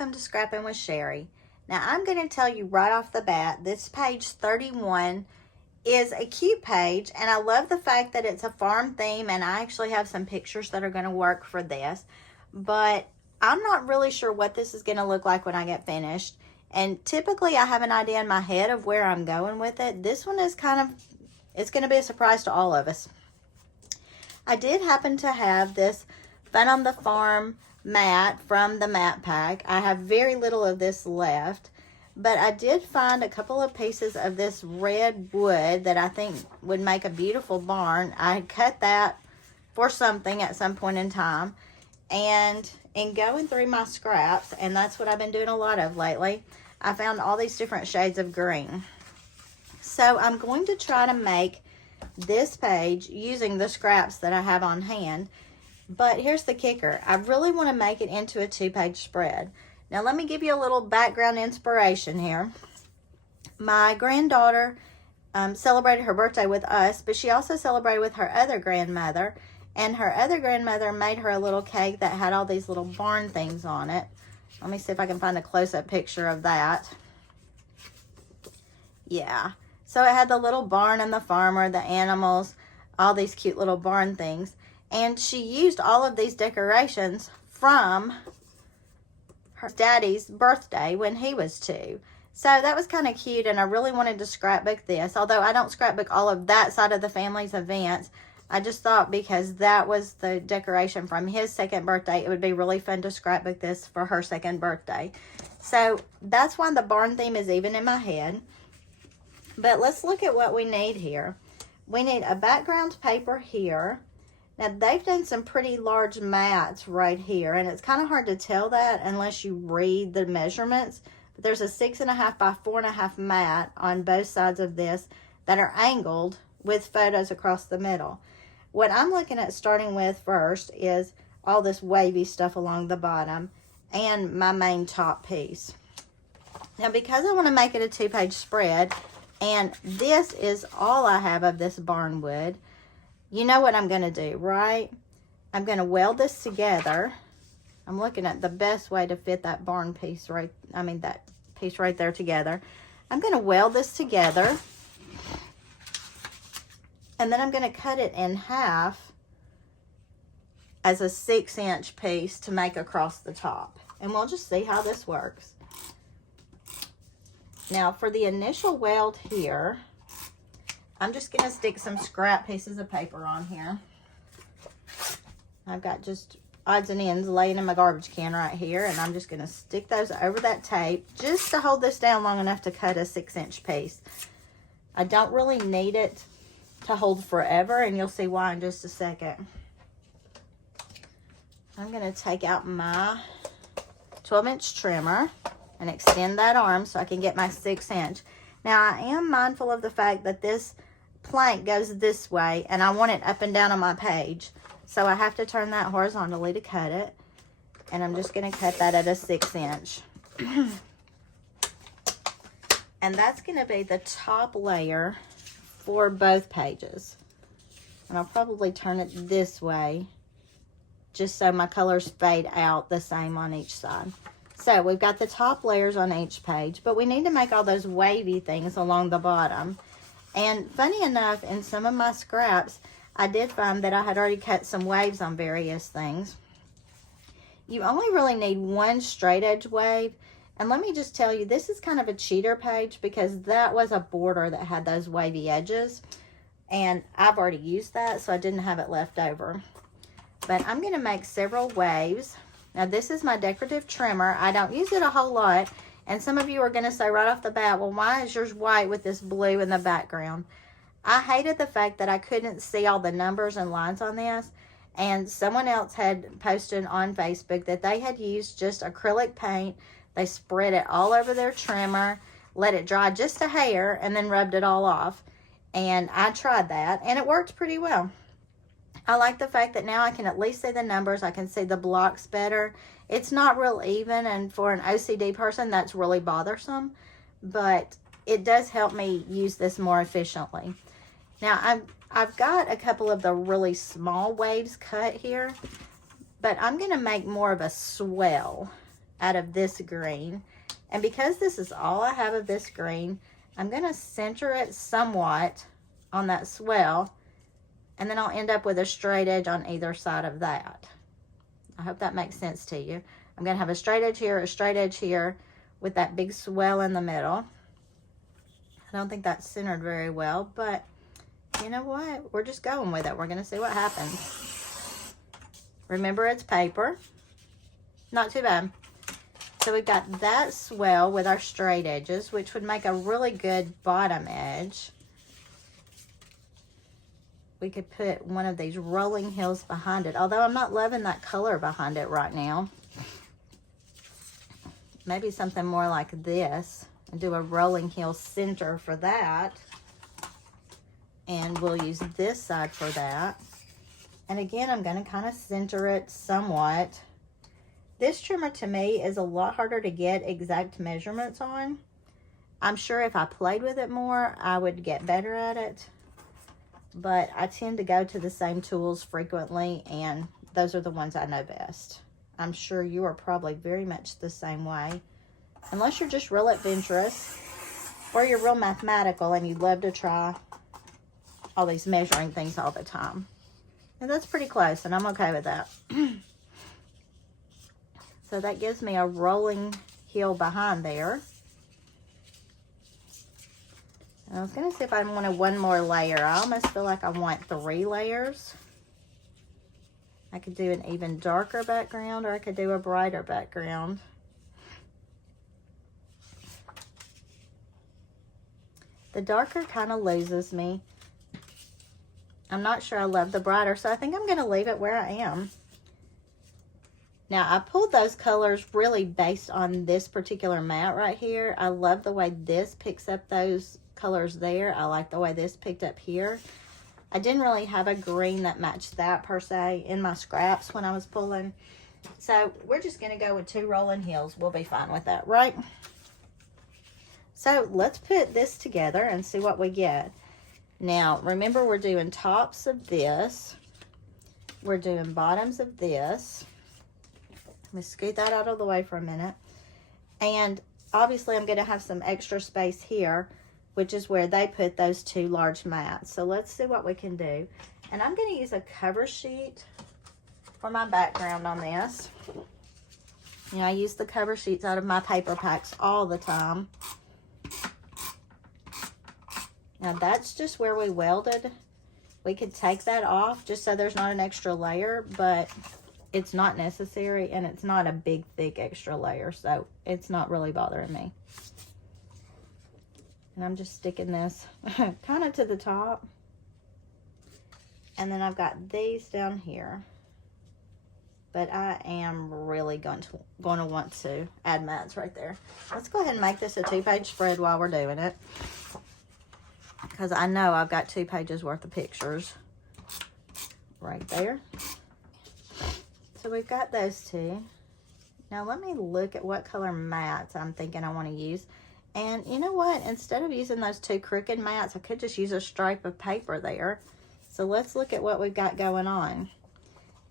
welcome to Scrappin with Sheri. Now I'm going to tell you right off the bat, this page 31 is a cute page, and I love the fact that it's a farm theme, and I actually have some pictures that are going to work for this, but I'm not really sure what this is going to look like when I get finished. And typically I have an idea in my head of where I'm going with it. This one is it's going to be a surprise to all of us. I did happen to have this Fun on the Farm mat from the mat pack. I have very little of this left, but I did find a couple of pieces of this red wood that I think would make a beautiful barn. I had cut that for something at some point in time, and in going through my scraps, and that's what I've been doing a lot of lately, I found all these different shades of green. So I'm going to try to make this page using the scraps that I have on hand. But here's the kicker. I really want to make it into a 2-page spread. Now let me give you a little background inspiration here. My granddaughter celebrated her birthday with us, but she also celebrated with her other grandmother. And her other grandmother made her a little cake that had all these little barn things on it. Let me see if I can find a close-up picture of that. Yeah. So it had the little barn and the farmer, the animals, all these cute little barn things. And she used all of these decorations from her daddy's birthday when he was 2. So that was kind of cute, and I really wanted to scrapbook this. Although I don't scrapbook all of that side of the family's events, I just thought because that was the decoration from his 2nd birthday, it would be really fun to scrapbook this for her 2nd birthday. So that's why the barn theme is even in my head. But let's look at what we need here. We need a background paper here. Now they've done some pretty large mats right here, and it's kind of hard to tell that unless you read the measurements. But there's a 6.5 by 4.5 mat on both sides of this that are angled with photos across the middle. What I'm looking at starting with first is all this wavy stuff along the bottom and my main top piece. Now because I want to make it a 2-page spread, and this is all I have of this barn wood, you know what I'm going to do, right? I'm going to weld this together. I'm looking at the best way to fit that barn piece that piece right there together. I'm going to weld this together. And then I'm going to cut it in half as a 6-inch piece to make across the top. And we'll just see how this works. Now for the initial weld here, I'm just going to stick some scrap pieces of paper on here. I've got just odds and ends laying in my garbage can right here, and I'm just going to stick those over that tape just to hold this down long enough to cut a 6-inch piece. I don't really need it to hold forever, and you'll see why in just a second. I'm going to take out my 12-inch trimmer and extend that arm so I can get my 6-inch. Now I am mindful of the fact that this plank goes this way, and I want it up and down on my page, so I have to turn that horizontally to cut it, and I'm just going to cut that at a 6-inch. And that's going to be the top layer for both pages, and I'll probably turn it this way just so my colors fade out the same on each side. So we've got the top layers on each page, but we need to make all those wavy things along the bottom. And funny enough, in some of my scraps, I did find that I had already cut some waves on various things. You only really need one straight edge wave. And let me just tell you, this is kind of a cheater page because that was a border that had those wavy edges. And I've already used that, so I didn't have it left over. But I'm going to make several waves. Now this is my decorative trimmer. I don't use it a whole lot. And some of you are going to say right off the bat, well, why is yours white with this blue in the background? I hated the fact that I couldn't see all the numbers and lines on this. And someone else had posted on Facebook that they had used just acrylic paint. They spread it all over their trimmer, let it dry just a hair, and then rubbed it all off. And I tried that, and it worked pretty well. I like the fact that now I can at least see the numbers. I can see the blocks better. It's not real even, and for an OCD person, that's really bothersome. But it does help me use this more efficiently. Now, I've got a couple of the really small waves cut here, but I'm going to make more of a swell. out of this green. And because this is all I have of this green, I'm going to center it somewhat on that swell, and then I'll end up with a straight edge on either side of that. I hope that makes sense to you. I'm going to have a straight edge here with that big swell in the middle. I don't think that's centered very well, but you know what? We're just going with it. We're going to see what happens. Remember, it's paper. Not too bad. So we've got that swell with our straight edges, which would make a really good bottom edge. We could put one of these rolling hills behind it, although I'm not loving that color behind it right now. Maybe something more like this, and do a rolling hill center for that. And we'll use this side for that. And again, I'm going to kind of center it somewhat. This trimmer to me is a lot harder to get exact measurements on. I'm sure if I played with it more, I would get better at it. But I tend to go to the same tools frequently, and those are the ones I know best. I'm sure you are probably very much the same way. Unless you're just real adventurous, or you're real mathematical and you love to try all these measuring things all the time. And that's pretty close, and I'm okay with that. So that gives me a rolling hill behind there. And I was going to see if I wanted one more layer. I almost feel like I want 3 layers. I could do an even darker background, or I could do a brighter background. The darker kind of loses me. I'm not sure I love the brighter, so I think I'm going to leave it where I am. Now, I pulled those colors really based on this particular mat right here. I love the way this picks up those colors there. I like the way this picked up here. I didn't really have a green that matched that per se in my scraps when I was pulling. So we're just going to go with 2 rolling hills. We'll be fine with that, right? So let's put this together and see what we get. Now, remember, we're doing tops of this. We're doing bottoms of this. Let me scoot that out of the way for a minute. And obviously I'm going to have some extra space here, which is where they put those 2 large mats. So let's see what we can do. And I'm going to use a cover sheet for my background on this. You know, I use the cover sheets out of my paper packs all the time. Now that's just where we welded. We could take that off just so there's not an extra layer, but it's not necessary, and it's not a big, thick extra layer, so it's not really bothering me. And I'm just sticking this kind of to the top. And then I've got these down here. But I am really going to want to add mats right there. Let's go ahead and make this a 2-page spread while we're doing it, because I know I've got 2 pages worth of pictures right there. So we've got those 2. Now let me look at what color mats I'm thinking I want to use. And you know what? Instead of using those 2 crooked mats, I could just use a stripe of paper there. So let's look at what we've got going on.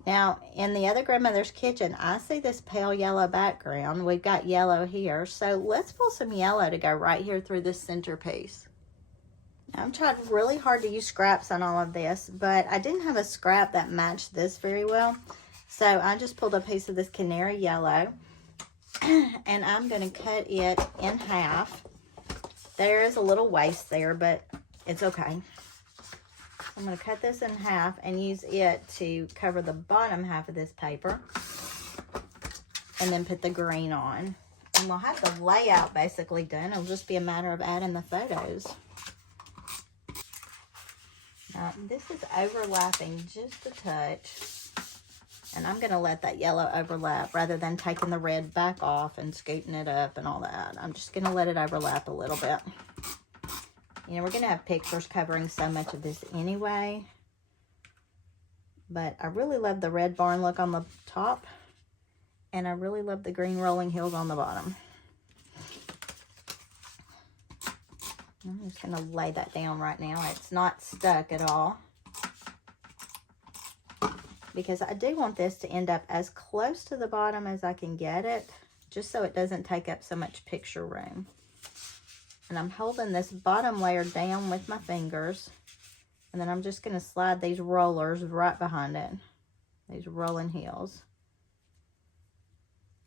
Now, in the other grandmother's kitchen, I see this pale yellow background. We've got yellow here. So let's pull some yellow to go right here through this centerpiece. Now, I'm trying really hard to use scraps on all of this, but I didn't have a scrap that matched this very well. So I just pulled a piece of this canary yellow, and I'm going to cut it in half. There is a little waste there, but it's okay. I'm going to cut this in half and use it to cover the bottom half of this paper, and then put the green on. And we'll have the layout basically done. It'll just be a matter of adding the photos. Now, this is overlapping just a touch. And I'm going to let that yellow overlap rather than taking the red back off and scooting it up and all that. I'm just going to let it overlap a little bit. You know, we're going to have pictures covering so much of this anyway. But I really love the red barn look on the top. And I really love the green rolling hills on the bottom. I'm just going to lay that down right now. It's not stuck at all, because I do want this to end up as close to the bottom as I can get it, just so it doesn't take up so much picture room. And I'm holding this bottom layer down with my fingers, and then I'm just going to slide these rollers right behind it, these rolling hills.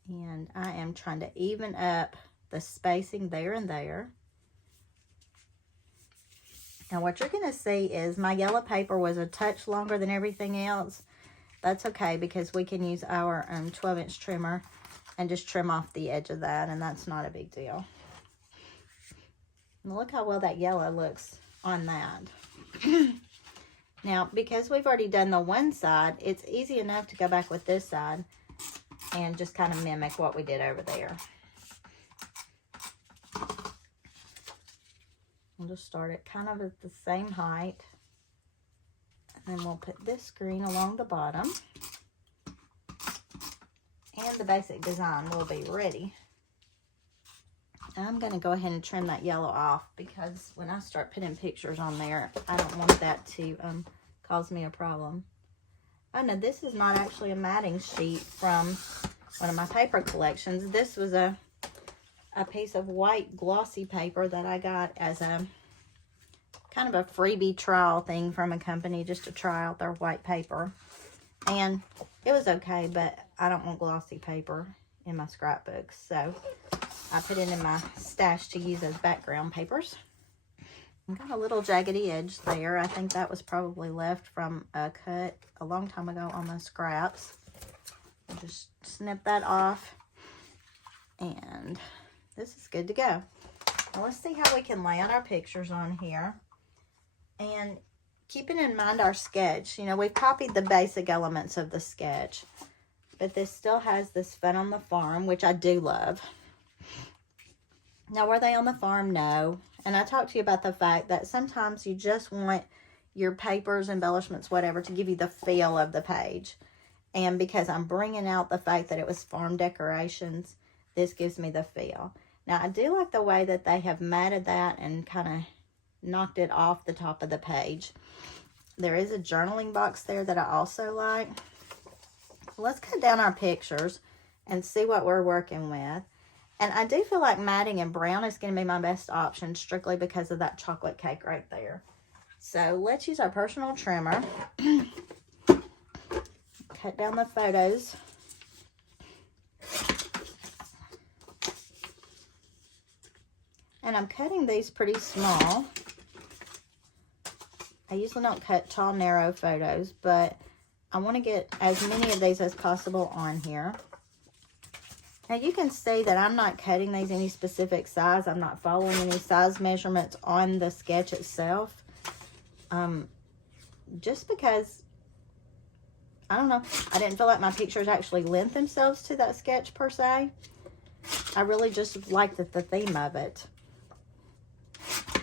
And I am trying to even up the spacing there and there. Now what you're going to see is my yellow paper was a touch longer than everything else. That's okay, because we can use our 12-inch trimmer and just trim off the edge of that, and that's not a big deal. And look how well that yellow looks on that. Now, because we've already done the one side, it's easy enough to go back with this side and just kind of mimic what we did over there. We'll just start it kind of at the same height. And then we'll put this green along the bottom. And the basic design will be ready. I'm going to go ahead and trim that yellow off, because when I start putting pictures on there, I don't want that to cause me a problem. Oh no, this is not actually a matting sheet from one of my paper collections. This was a piece of white glossy paper that I got as a kind of a freebie trial thing from a company, just to try out their white paper. And it was okay, but I don't want glossy paper in my scrapbooks, so I put it in my stash to use as background papers. I've got a little jaggedy edge there. I think that was probably left from a cut a long time ago on the scraps. I'll just snip that off, and this is good to go. Now let's see how we can lay out our pictures on here. And keeping in mind our sketch, you know, we've copied the basic elements of the sketch, but this still has this fun on the farm, which I do love. Now, were they on the farm? No. And I talked to you about the fact that sometimes you just want your papers, embellishments, whatever, to give you the feel of the page. And because I'm bringing out the fact that it was farm decorations, this gives me the feel. Now, I do like the way that they have matted that and kind of knocked it off the top of the page. There is a journaling box there that I also like. Let's cut down our pictures and see what we're working with. And I do feel like matting in brown is going to be my best option, strictly because of that chocolate cake right there. So let's use our personal trimmer. Cut down the photos. And I'm cutting these pretty small. I usually don't cut tall, narrow photos, but I want to get as many of these as possible on here. Now you can see that I'm not cutting these any specific size. I'm not following any size measurements on the sketch itself. Just because, I don't know, I didn't feel like my pictures actually lent themselves to that sketch per se. I really just liked the theme of it.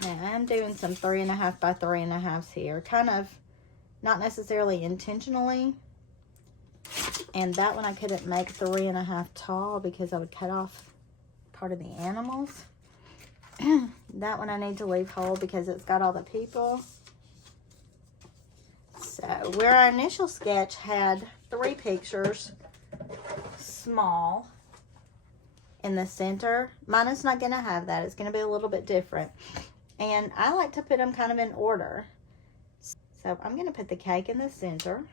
Now I'm doing some 3.5 by 3.5s here, kind of not necessarily intentionally. And that one I couldn't make 3.5 tall because I would cut off part of the animals. That one I need to leave whole because it's got all the people. So where our initial sketch had 3 pictures, small, in the center, mine is not going to have that. It's going to be a little bit different. And I like to put them kind of in order. So I'm going to put the cake in the center.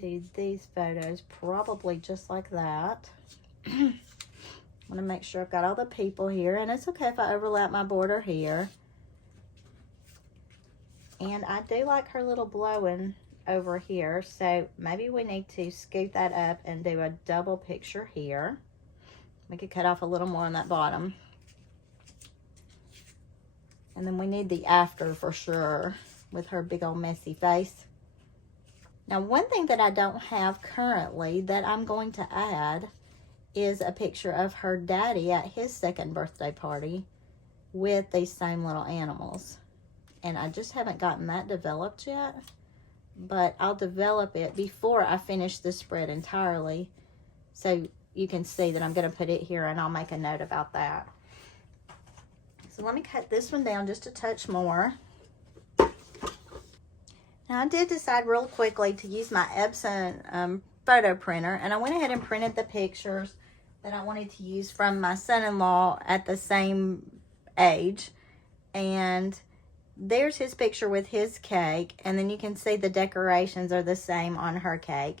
Do these photos probably just like that. I want to make sure I've got all the people here, and it's okay if I overlap my border here. And I do like her little blowing over here, so maybe we need to scoot that up and do a double picture here. We could cut off a little more on that bottom. And then we need the after for sure with her big old messy face. Now, one thing that I don't have currently that I'm going to add is a picture of her daddy at his 2nd birthday party with these same little animals. And I just haven't gotten that developed yet, but I'll develop it before I finish this spread entirely. So you can see that I'm going to put it here, and I'll make a note about that. So let me cut this one down just a touch more. Now, I did decide real quickly to use my Epson photo printer, and I went ahead and printed the pictures that I wanted to use from my son-in-law at the same age. And there's his picture with his cake, and then you can see the decorations are the same on her cake.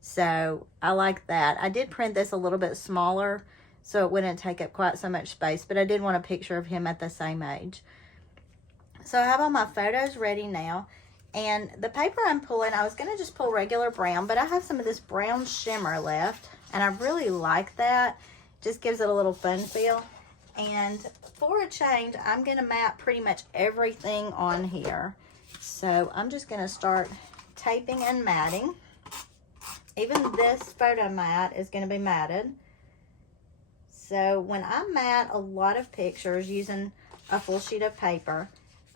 So I like that. I did print this a little bit smaller so it wouldn't take up quite so much space, but I did want a picture of him at the same age. So I have all my photos ready now, and the paper I'm pulling, I was going to just pull regular brown, but I have some of this brown shimmer left, and I really like that. Just gives it a little fun feel. And for a change, I'm going to mat pretty much everything on here. So I'm just going to start taping and matting. Even this photo mat is going to be matted. So when I mat a lot of pictures using a full sheet of paper,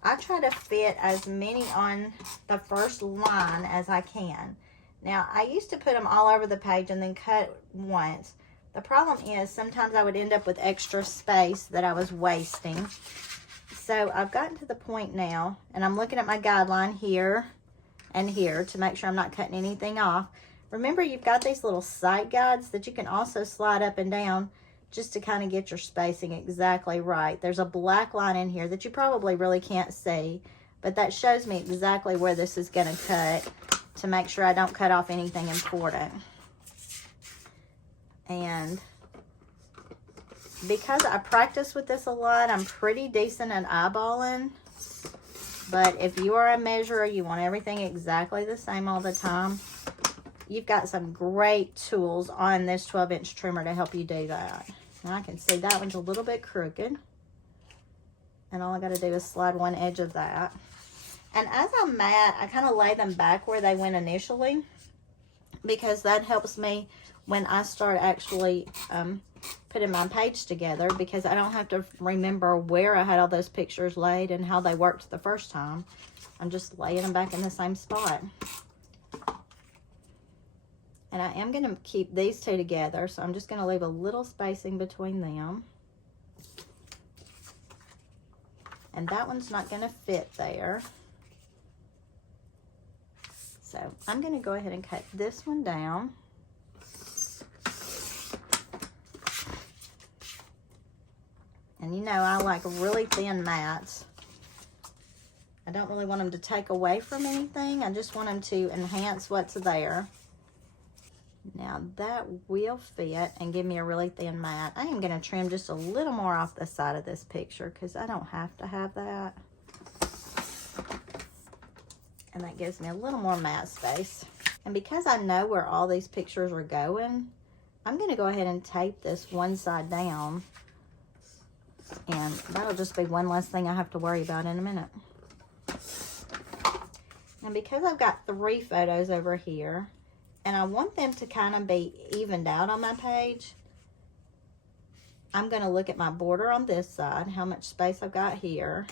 I try to fit as many on the first line as I can. Now, I used to put them all over the page and then cut once. The problem is sometimes I would end up with extra space that I was wasting. So I've gotten to the point now, and I'm looking at my guideline here and here to make sure I'm not cutting anything off. Remember, you've got these little sight guides that you can also slide up and down just to kind of get your spacing exactly right. There's a black line in here that you probably really can't see, but that shows me exactly where this is going to cut to make sure I don't cut off anything important. And because I practice with this a lot, I'm pretty decent at eyeballing. But if you are a measurer, you want everything exactly the same all the time, you've got some great tools on this 12-inch trimmer to help you do that. Now I can see that one's a little bit crooked. And all I got to do is slide one edge of that. And as I mat, I kind of lay them back where they went initially, because that helps me when I start actually putting my page together, because I don't have to remember where I had all those pictures laid and how they worked the first time. I'm just laying them back in the same spot. And I am going to keep these two together, so I'm just going to leave a little spacing between them. And that one's not going to fit there. So I'm going to go ahead and cut this one down. And you know, I like really thin mats. I don't really want them to take away from anything. I just want them to enhance what's there. Now that will fit and give me a really thin mat. I am going to trim just a little more off the side of this picture because I don't have to have that. And that gives me a little more mat space. And because I know where all these pictures are going, I'm going to go ahead and tape this one side down. And that'll just be one less thing I have to worry about in a minute. And because I've got 3 photos over here, and I want them to kind of be evened out on my page, I'm going to look at my border on this side, how much space I've got here.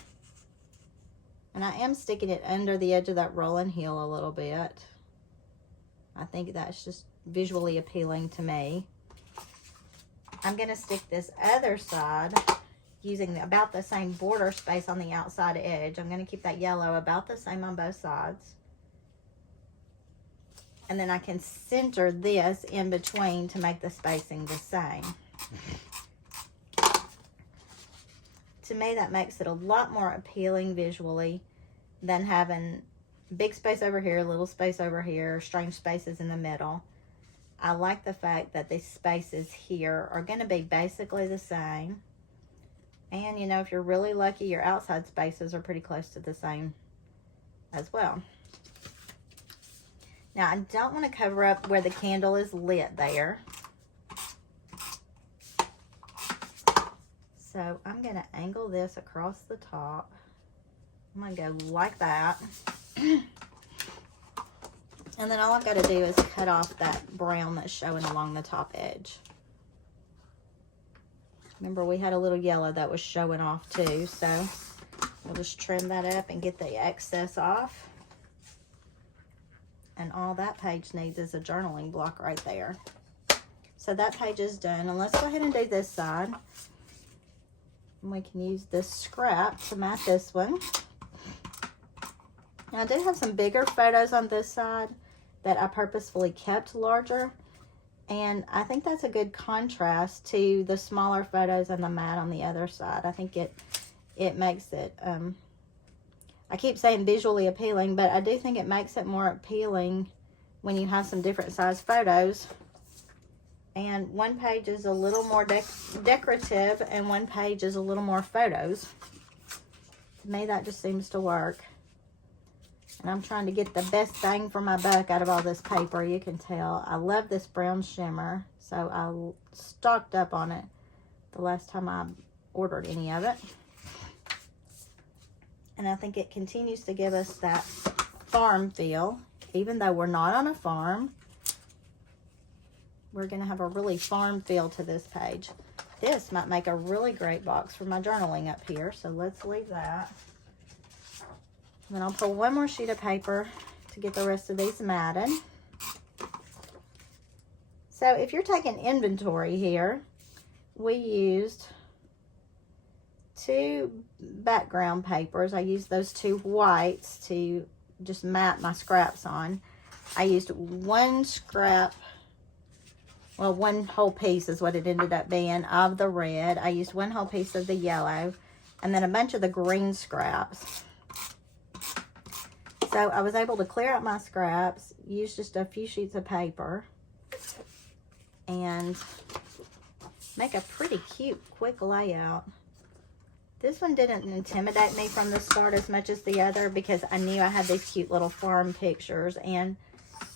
And I am sticking it under the edge of that rolling heel a little bit. I think that's just visually appealing to me. I'm going to stick this other side using about the same border space on the outside edge. I'm going to keep that yellow about the same on both sides. And then I can center this in between to make the spacing the same. To me, that makes it a lot more appealing visually than having big space over here, little space over here, strange spaces in the middle. I like the fact that these spaces here are going to be basically the same. And, you know, if you're really lucky, your outside spaces are pretty close to the same as well. Now, I don't want to cover up where the candle is lit there. So I'm going to angle this across the top. I'm going to go like that. And then all I've got to do is cut off that brown that's showing along the top edge. Remember, we had a little yellow that was showing off too, so we'll just trim that up and get the excess off. And all that page needs is a journaling block right there. So that page is done. And let's go ahead and do this side. And we can use this scrap to mat this one. Now, I do have some bigger photos on this side that I purposefully kept larger. And I think that's a good contrast to the smaller photos and the matte on the other side. I think it makes it, I keep saying visually appealing, but I do think it makes it more appealing when you have some different size photos. And one page is a little more decorative and one page is a little more photos. To me, that just seems to work. And I'm trying to get the best bang for my buck out of all this paper. You can tell I love this brown shimmer, so I stocked up on it the last time I ordered any of it. And I think it continues to give us that farm feel. Even though we're not on a farm, we're going to have a really farm feel to this page. This might make a really great box for my journaling up here, so let's leave that. And then I'll pull one more sheet of paper to get the rest of these matted. So if you're taking inventory here, we used 2 background papers. I used those 2 whites to just mat my scraps on. I used 1 scrap, well, 1 whole piece is what it ended up being of the red. I used 1 whole piece of the yellow, and then a bunch of the green scraps. So I was able to clear out my scraps, use just a few sheets of paper, and make a pretty cute, quick layout. This one didn't intimidate me from the start as much as the other because I knew I had these cute little farm pictures. And,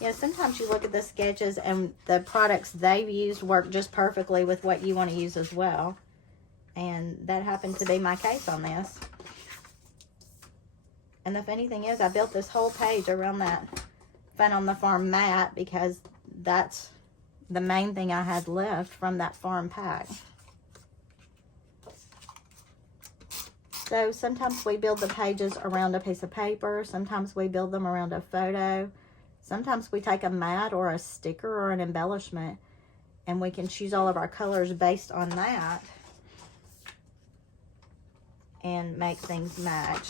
you know, sometimes you look at the sketches and the products they've used work just perfectly with what you want to use as well. And that happened to be my case on this. And the funny thing is, I built this whole page around that Fun on the Farm mat because that's the main thing I had left from that farm pack. So sometimes we build the pages around a piece of paper. Sometimes we build them around a photo. Sometimes we take a mat or a sticker or an embellishment, and we can choose all of our colors based on that and make things match.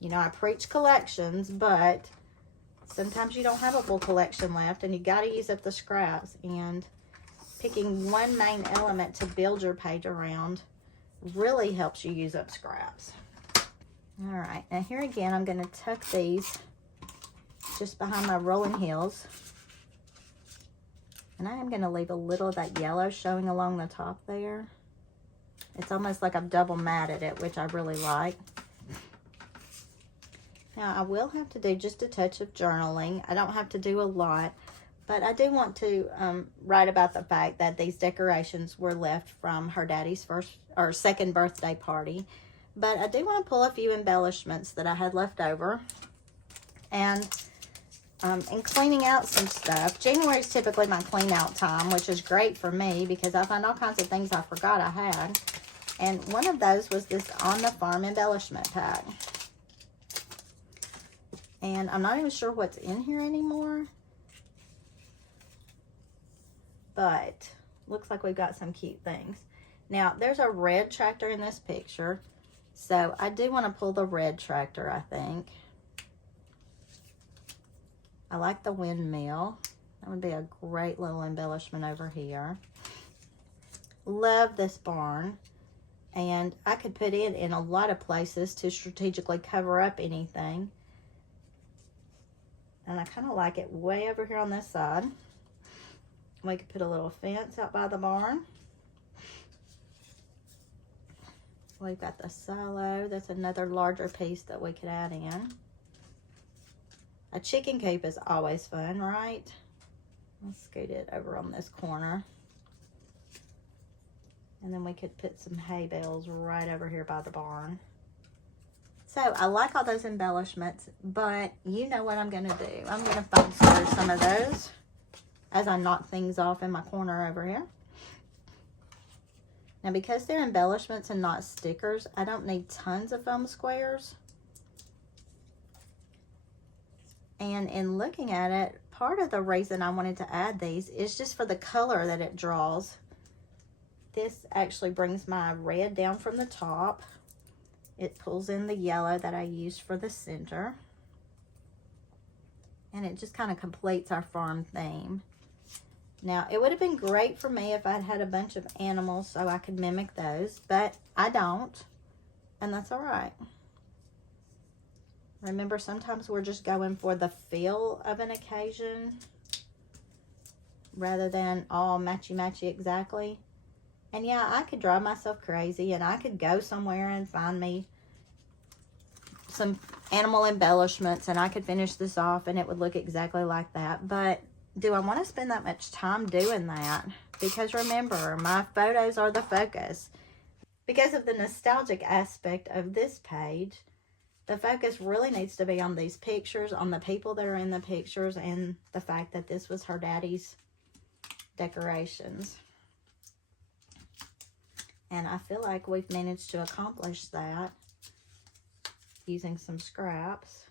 You know, I preach collections, but sometimes you don't have a full collection left and you got to use up the scraps. And picking one main element to build your page around really helps you use up scraps. All right, now here again, I'm going to tuck these just behind my rolling hills. And I am going to leave a little of that yellow showing along the top there. It's almost like I've double matted it, which I really like. Now, I will have to do just a touch of journaling. I don't have to do a lot, but I do want to write about the fact that these decorations were left from her daddy's second birthday party. But I do want to pull a few embellishments that I had left over. And in cleaning out some stuff, January is typically my clean out time, which is great for me because I find all kinds of things I forgot I had. And one of those was this On the Farm embellishment pack. And I'm not even sure what's in here anymore. But looks like we've got some cute things. Now, there's a red tractor in this picture. So I do want to pull the red tractor, I think. I like the windmill. That would be a great little embellishment over here. Love this barn. And I could put it in a lot of places to strategically cover up anything. And I kind of like it way over here on this side. We could put a little fence out by the barn. We've got the silo. That's another larger piece that we could add in. A chicken coop is always fun, right? Let's scoot it over on this corner. And then we could put some hay bales right over here by the barn. So I like all those embellishments, but you know what I'm going to do. I'm going to foam square some of those as I knock things off in my corner over here. Now, because they're embellishments and not stickers, I don't need tons of foam squares. And in looking at it, part of the reason I wanted to add these is just for the color that it draws. This actually brings my red down from the top. It pulls in the yellow that I used for the center. And it just kind of completes our farm theme. Now, it would have been great for me if I'd had a bunch of animals so I could mimic those, but I don't, and that's all right. Remember, sometimes we're just going for the feel of an occasion rather than all matchy-matchy exactly. And yeah, I could drive myself crazy, and I could go somewhere and find me some animal embellishments, and I could finish this off and it would look exactly like that. But do I want to spend that much time doing that? Because remember, my photos are the focus. Because of the nostalgic aspect of this page, the focus really needs to be on these pictures, on the people that are in the pictures, and the fact that this was her daddy's decorations. And I feel like we've managed to accomplish that using some scraps,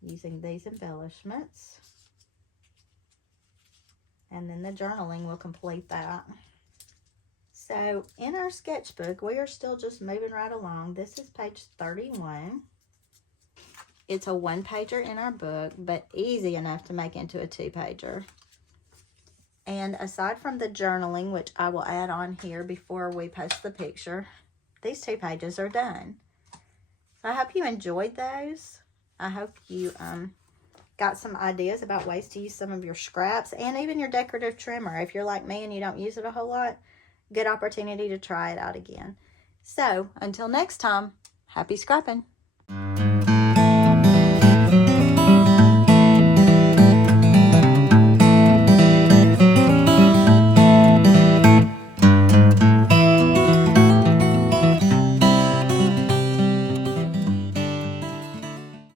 using these embellishments. And then the journaling will complete that. So in our sketchbook, we are still just moving right along. This is page 31. It's a one-pager in our book, but easy enough to make into a two-pager. And aside from the journaling, which I will add on here before we post the picture, these 2 pages are done. So I hope you enjoyed those. I hope you got some ideas about ways to use some of your scraps and even your decorative trimmer. If you're like me and you don't use it a whole lot, good opportunity to try it out again. So until next time, happy scrapping.